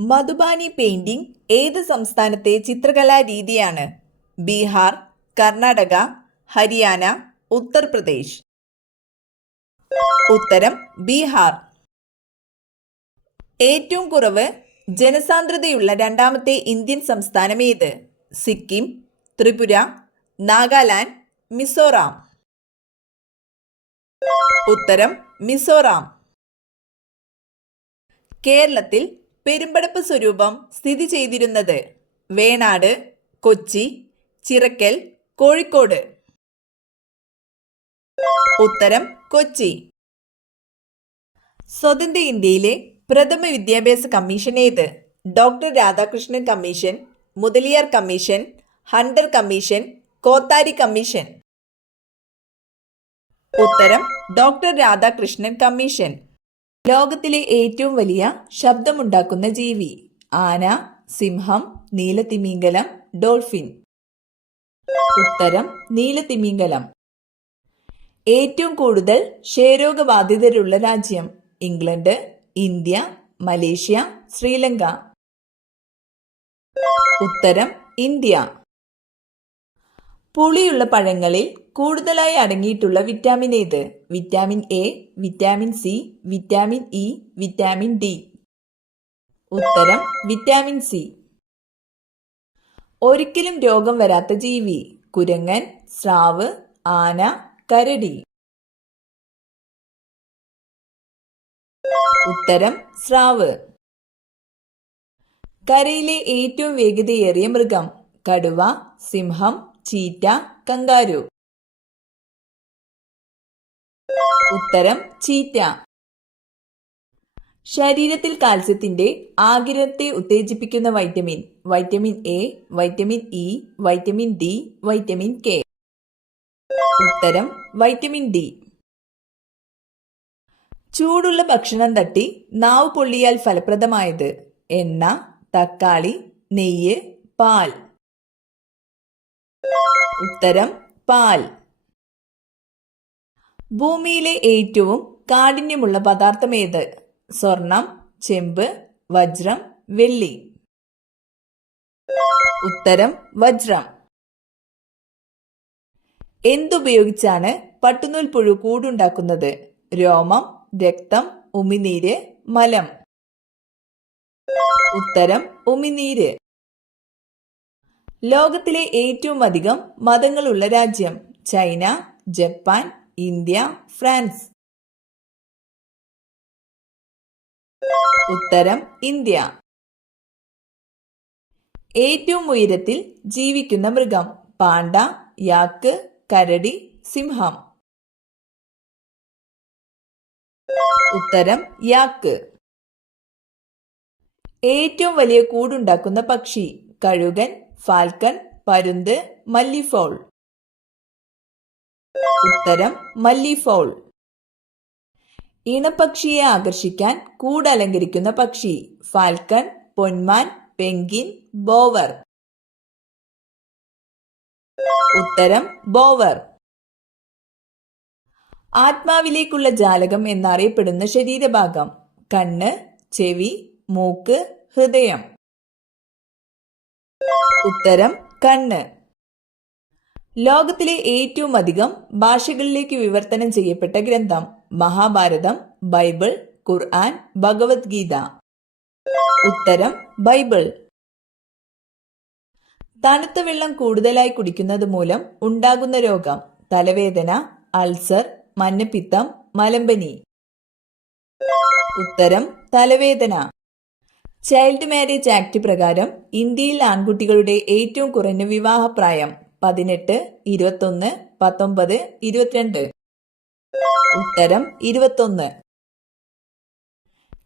Madhubani painting ഏത് സംസ്ഥാനത്തെ ചിത്രകലാ രീതിയാണ്? ബീഹാർ, കർണാടക, ഹരിയാന, ഉത്തർപ്രദേശ്. ഉത്തരം ബീഹാർ. ഏറ്റവും കുറവ് ജനസാന്ദ്രതയുള്ള രണ്ടാമത്തെ ഇന്ത്യൻ സംസ്ഥാനം ഏത്? സിക്കിം, ത്രിപുര, നാഗാലാൻഡ്, മിസോറാം. ഉത്തരം മിസോറാം. കേരളത്തിൽ പെരുമ്പടപ്പ് സ്വരൂപം സ്ഥിതി ചെയ്തിരുന്നത് വേണാട്, കൊച്ചി, ചിറക്കൽ, കോഴിക്കോട്. ഉത്തരം കൊച്ചി. സ്വതന്ത്ര ഇന്ത്യയിലെ പ്രഥമ വിദ്യാഭ്യാസ കമ്മീഷൻ ഏത്? Doctor Radhakrishnan commission, Mudaliar commission, Hunter commission, Kothari commission. ഉത്തരം ഡോക്ടർ രാധാകൃഷ്ണൻ കമ്മീഷൻ. ലോകത്തിലെ ഏറ്റവും വലിയ ശബ്ദമുണ്ടാക്കുന്ന ജീവി? ആന, സിംഹം, നീലത്തിമിംഗലം, ഡോൾഫിൻ. ഉത്തരം നീലത്തിമിംഗലം. ഏറ്റവും കൂടുതൽ ക്ഷയരോഗബാധിതരുള്ള രാജ്യം? England, India, Malaysia, Sri Lanka. ഉത്തരം ഇന്ത്യ. പുളിയുള്ള പഴങ്ങളിൽ കൂടുതലായി അടങ്ങിയിട്ടുള്ള വിറ്റാമിൻ ഏത്? Vitamin A, vitamin C, vitamin E, vitamin D. ഉത്തരം വിറ്റാമിൻ സി. ഒരിക്കലും രോഗം വരാത്ത ജീവി? കുരങ്ങൻ, സ്രാവ്, ആന, കരടി. ഉത്തരം സ്രാവ്. കരയിലെ ഏറ്റവും വേഗതയേറിയ മൃഗം? കടുവ, സിംഹം, ചീറ്റ, കങ്കാരു. ഉത്തരം ചീറ്റ. ശരീരത്തിൽ കാൽസ്യത്തിന്റെ ആഗിരണത്തെ ഉത്തേജിപ്പിക്കുന്ന vitamin? Vitamin A, vitamin E, vitamin D, vitamin K. ഉത്തരം വൈറ്റമിൻ ഡി. ചൂടുള്ള ഭക്ഷണം തട്ടി നാവ് പൊള്ളിയാൽ ഫലപ്രദമായത്? എണ്ണ, തക്കാളി, നെയ്യ്, പാൽ. ഉത്തരം പാൽ. ഭൂമിയിലെ ഏറ്റവും കാഠിന്യമുള്ള പദാർത്ഥം ഏത്? സ്വർണം, ചെമ്പ്, വജ്രം, വെള്ളി. ഉത്തരം വജ്രം. എന്തുപയോഗിച്ചാണ് പട്ടുനൂൽ പുഴു കൂടുണ്ടാക്കുന്നത്? രോമം, രക്തം, ഉമിനീര്, മലം. ഉത്തരം ഉമിനീര്. ലോകത്തിലെ ഏറ്റവും അധികം മതങ്ങളുള്ള രാജ്യം? China, Japan, India, France. ഉത്തരം ഇന്ത്യ. ഏറ്റവും ഉയരത്തിൽ ജീവിക്കുന്ന മൃഗം? പാണ്ട, യാക്ക്, കരടി, സിംഹം. ഉത്തരം യാക്ക്. ഏറ്റവും വലിയ കൂടുണ്ടാക്കുന്ന പക്ഷി? കഴുകൻ, ഫാൽക്കൺ, പരുന്ത്, മല്ലിഫോൾ. ഉത്തരം മല്ലിഫോൾ. ഇണപക്ഷിയെ ആകർഷിക്കാൻ കൂടലങ്കരിക്കുന്ന പക്ഷി? ഫാൽക്കൺ, പൊന്മാൻ, പെൻഗിൻ, ബോവർ. ഉത്തരം ബോവർ. ആത്മാവിലേക്കുള്ള ജാലകം എന്നറിയപ്പെടുന്ന ശരീരഭാഗം? കണ്ണ്, ചെവി, മൂക്ക്, ഹൃദയം. ഉത്തരം കണ്ണ്. ലോകത്തിലെ ഏറ്റവും അധികം ഭാഷകളിലേക്ക് വിവർത്തനം ചെയ്യപ്പെട്ട ഗ്രന്ഥം? മഹാഭാരതം, ബൈബിൾ, ഖുർആൻ, ഭഗവത്ഗീത. ഉത്തരം ബൈബിൾ. തണുത്ത വെള്ളം കൂടുതലായി കുടിക്കുന്നത് മൂലം ഉണ്ടാകുന്ന രോഗം? തലവേദന, അൾസർ, മഞ്ഞപ്പിത്തം, മലമ്പനി. ഉത്തരം തലവേദന. ചൈൽഡ് മാരേജ് ആക്ട് പ്രകാരം ഇന്ത്യയിൽ ആൺകുട്ടികളുടെ ഏറ്റവും കുറഞ്ഞ വിവാഹപ്രായം? 18, 21, 19, 22. ഉത്തരം 21.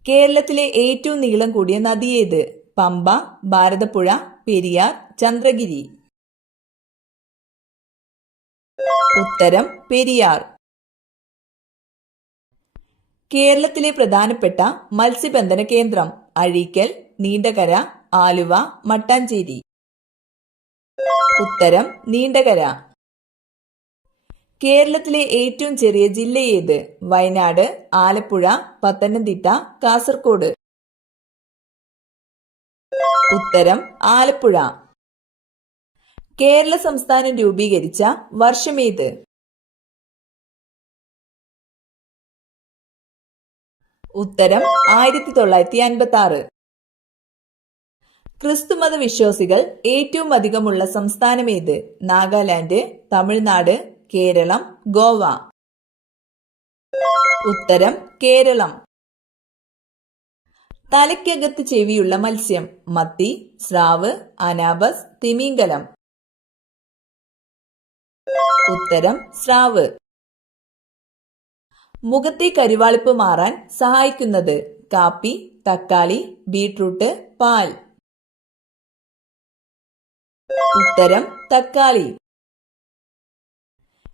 കേരളത്തിലെ ഏറ്റവും നീളം കൂടിയ നദി ഏത്? പമ്പ, ഭാരതപ്പുഴ, പെരിയാർ, ചന്ദ്രഗിരി. ഉത്തരം പെരിയാർ. കേരളത്തിലെ പ്രധാനപ്പെട്ട മത്സ്യബന്ധന കേന്ദ്രം? അഴീക്കൽ, നീണ്ടകര, ആലുവ, മട്ടാഞ്ചേരി. ഉത്തരം നീണ്ടകര. കേരളത്തിലെ ഏറ്റവും ചെറിയ ജില്ല ഏത്? വയനാട്, ആലപ്പുഴ, പത്തനംതിട്ട, കാസർഗോഡ്. ഉത്തരം ആലപ്പുഴ. കേരള സംസ്ഥാനം രൂപീകരിച്ച വർഷമേത്? ഉത്തരം 1956. ക്രിസ്തുമത വിശ്വാസികൾ ഏറ്റവും അധികമുള്ള സംസ്ഥാനമേത്? നാഗാലാൻഡ്, തമിഴ്നാട്, കേരളം, ഗോവ. ഉത്തരം കേരളം. തലയ്ക്കകത്ത് ചെവിയുള്ള മത്സ്യം? മത്തി, സ്രാവ്, അനാബസ്, തിമിംഗലം. ഉത്തരം സ്രാവ്. മുഖത്തെ കരുവാളിപ്പ് മാറാൻ സഹായിക്കുന്നത്? കാപ്പി, തക്കാളി, ബീട്രൂട്ട്, പാൽ. ഉത്തരം തക്കാളി.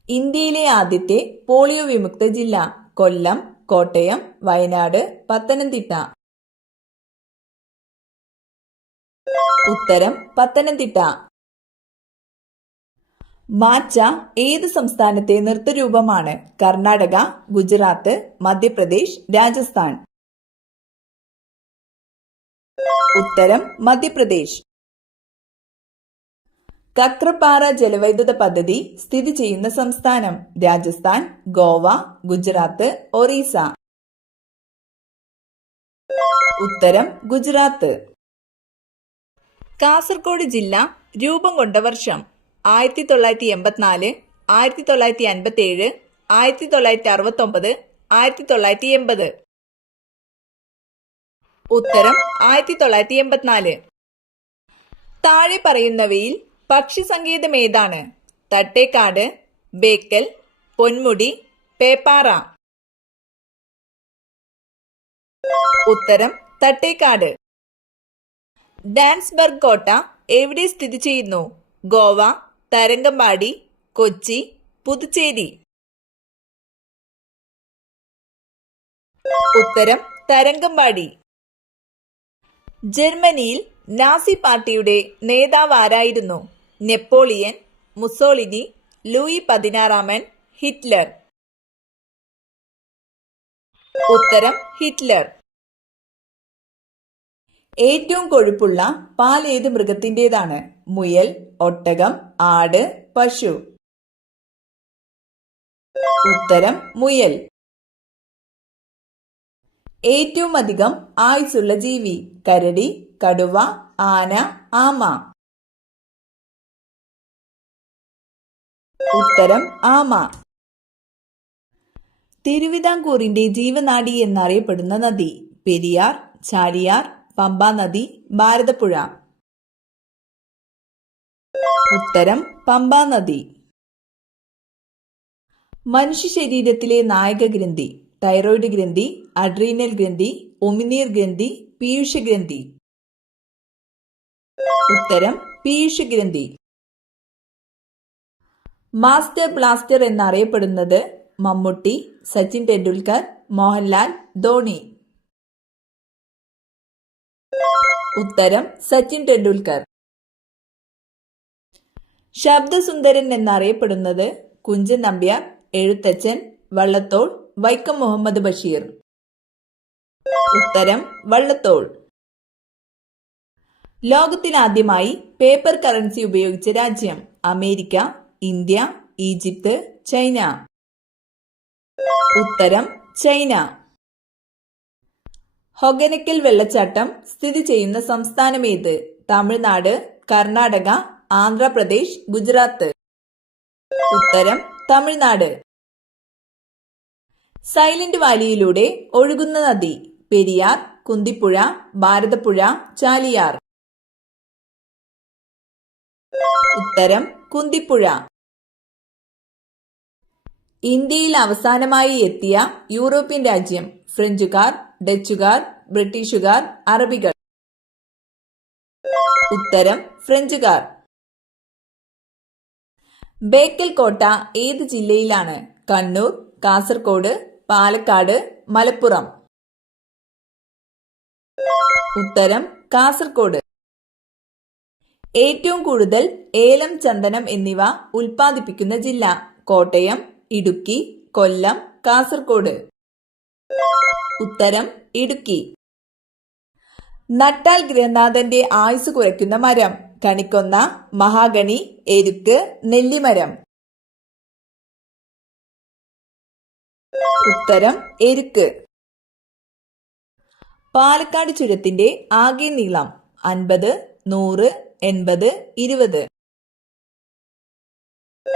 ഇന്ത്യയിലെ ആദ്യത്തെ പോളിയോ വിമുക്ത ജില്ല? കൊല്ലം, കോട്ടയം, വയനാട്, പത്തനംതിട്ട. ഉത്തരം പത്തനംതിട്ട. മാച്ച ഏത് സംസ്ഥാനത്തെ നൃത്തരൂപമാണ്? കർണാടക, ഗുജറാത്ത്, മധ്യപ്രദേശ്, രാജസ്ഥാൻ. ഉത്തരം മധ്യപ്രദേശ്. കക്രപ്പാറ ജലവൈദ്യുത പദ്ധതി സ്ഥിതി ചെയ്യുന്ന സംസ്ഥാനം? രാജസ്ഥാൻ, ഗോവ, ഗുജറാത്ത്, ഒറീസ. ഉത്തരം ഗുജറാത്ത്. കാസർഗോഡ് ജില്ല രൂപം കൊണ്ട വർഷം? 1984, 1957, 1969, 1980. ഉത്തരം 1984. താഴെ പറയുന്നവയിൽ പക്ഷി സങ്കേതം ഏതാണ്? തട്ടേക്കാട്, ബേക്കൽ, പൊന്മുടി, പേപ്പാറ. ഉത്തരം തട്ടേക്കാട്. ഡാൻസ്ബർഗ് കോട്ട എവിടെ സ്ഥിതി ചെയ്യുന്നു? ഗോവ, തരംഗമ്പാടി, കൊച്ചി, പുതുച്ചേരി. ഉത്തരം തരംഗമ്പാടി. ജർമ്മനിയിൽ നാസി പാർട്ടിയുടെ നേതാവ് ആരായിരുന്നു? Napoleon, Mussolini, Louis 16, Hitler. ഉത്തരം ഹിറ്റ്ലർ. ഏറ്റവും കൊഴുപ്പുള്ള പാൽ ഏത് മൃഗത്തിൻ്റെതാണ്? മുയൽ, ഒട്ടകം, ആട്, പശു. ഉത്തരം മുയൽ. ഏറ്റവും അധികം ആയുസ്സുള്ള ജീവി? കരടി, കടുവ, ആന, ആമ. ഉത്തരം ആമ. തിരുവിതാംകൂറിന്റെ ജീവനാഡി എന്നറിയപ്പെടുന്ന നദി? പെരിയാർ, ചാലിയാർ, പമ്പാ നദി, ഭാരതപ്പുഴ. ഉത്തരം പമ്പാ നദി. മനുഷ്യ ശരീരത്തിലെ നായക ഗ്രന്ഥി? തൈറോയ്ഡ് ഗ്രന്ഥി, അഡ്രീനൽ ഗ്രന്ഥി, ഉമിനീർ ഗ്രന്ഥി, പീയൂഷ ഗ്രന്ഥി. ഉത്തരം പീയൂഷ ഗ്രന്ഥി. മാസ്റ്റർ ബ്ലാസ്റ്റർ എന്നറിയപ്പെടുന്നത്? മമ്മൂട്ടി, സച്ചിൻ ടെണ്ടുൽക്കർ, മോഹൻലാൽ, ധോണി. ഉത്തരം സച്ചിൻ ടെണ്ടുൽക്കർ. ശബ്ദസുന്ദരൻ എന്നറിയപ്പെടുന്നത്? കുഞ്ചൻ നമ്പ്യാർ, എഴുത്തച്ഛൻ, വള്ളത്തോൾ, വൈക്കം മുഹമ്മദ് ബഷീർ. ഉത്തരം വള്ളത്തോൾ. ലോകത്തിലാദ്യമായി പേപ്പർ കറൻസി ഉപയോഗിച്ച രാജ്യം? America, India, Egypt, China. ഉത്തരം ചൈന. ഹൊഗനക്കൽ വെള്ളച്ചാട്ടം സ്ഥിതി ചെയ്യുന്ന സംസ്ഥാനമേത്? തമിഴ്നാട്, കർണാടക, ആന്ധ്രാപ്രദേശ്, ഗുജറാത്ത്. ഉത്തരം തമിഴ്നാട്. സൈലന്റ് വാലിയിലൂടെ ഒഴുകുന്ന നദി? പെരിയാർ, കുന്തിപ്പുഴ, ഭാരതപ്പുഴ, ചാലിയാർ. ഉത്തരം കുന്തിപ്പുഴ. ഇന്ത്യയിൽ അവസാനമായി എത്തിയ യൂറോപ്യൻ രാജ്യം? ഫ്രഞ്ചുകാർ, ഡച്ചുകാർ, ബ്രിട്ടീഷുകാർ, അറബികൾ. ഉത്തരം ഫ്രഞ്ചുകാർ. ബേക്കൽ കോട്ട ഏത് ജില്ലയിലാണ്? കണ്ണൂർ, കാസർഗോഡ്, പാലക്കാട്, മലപ്പുറം. ഉത്തരം കാസർഗോഡ്. ഏറ്റവും കൂടുതൽ ഏലം, ചന്ദനം എന്നിവ ഉൽപ്പാദിപ്പിക്കുന്ന ജില്ല? കോട്ടയം, ഇടുക്കി, കൊല്ലം, കാസർഗോഡ്. ഉത്തരം ഇടുക്കി. നട്ടാൽ ഗൃഹനാഥന്റെ ആയുസ് കുറയ്ക്കുന്ന മരം. കണിക്കൊന്ന, മഹാഗണി, എരുക്ക്, നെല്ലിമരം. ഉത്തരം എരുക്ക്. പാലക്കാട് ചുരത്തിന്റെ ആകെ നീളം 50, 100, 80, 20.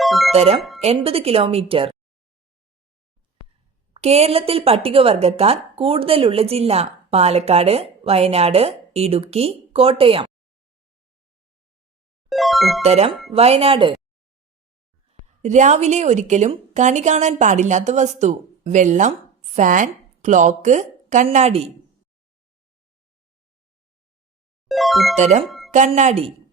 ഉത്തരം 80 കിലോമീറ്റർ. കേരളത്തിൽ പട്ടികവർഗക്കാർ കൂടുതലുള്ള ജില്ല. പാലക്കാട്, വയനാട്, ഇടുക്കി, കോട്ടയം. ഉത്തരം വയനാട്. രാവിലെ ഒരിക്കലും കണി കാണാൻ പാടില്ലാത്ത വസ്തു. വെള്ളം, ഫാൻ, ക്ലോക്ക്, കണ്ണാടി. ഉത്തരം കണ്ണാടി.